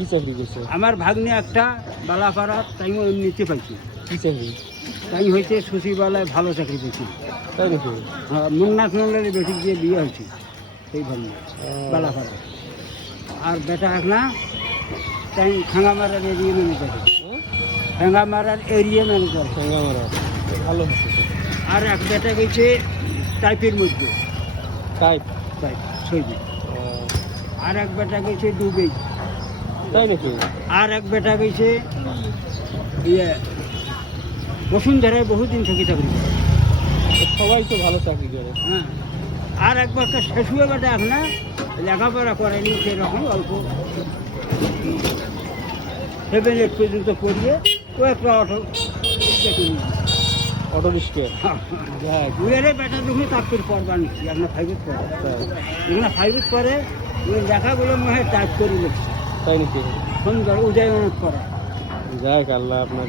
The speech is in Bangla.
কি চাকরি করছে? আমার ভাগ্নে একটা বালাপাড়া তাই এমনিতে পাইছি। কি চাকরি? তাই হইতে সচিবালয় ভালো চাকরি পেয়েছি। তাই নাকি? হ্যাঁ, মুন্নাথ মন্ডলের বেটি দিয়ে বিয়ে হয়েছে সেই ভাগ্নে বালাপাড়া। আর বেটা না তাই খাঙ্গামারার এরিয়া ম্যানেজার, খাঙ্গামারার এরিয়া ম্যানেজার। ভালো হচ্ছে। আর এক বেটা গেছে টাইপের মধ্যে, টাইপ? টাইপ সৈদি। আর এক বেটা গেছে দুবেই। তাই নাকি? আর এক বেটা গেছে ইয়ে বসুন্ধরায় বহুদিন থেকে চাকরি করে। সবাই তো ভালো চাকরি করে। হ্যাঁ, আর একবার শেষুয়ে বেটা না লেখাপড়া করেনি সেরকম, অল্প 7-8 পর্যন্ত পড়িয়ে ও একটা অটো রিক্সা? ঘুরে বেটা যখন চাকরির পড়বা নিচ্ছি আপনার 5 পরে, এগুলো 5 পরে লেখাগুলো মনে হয় টাইপ করে লিখছে। তাই নাকি? সুন্দর উদয়ন করে। যাক আল্লাহ আপনার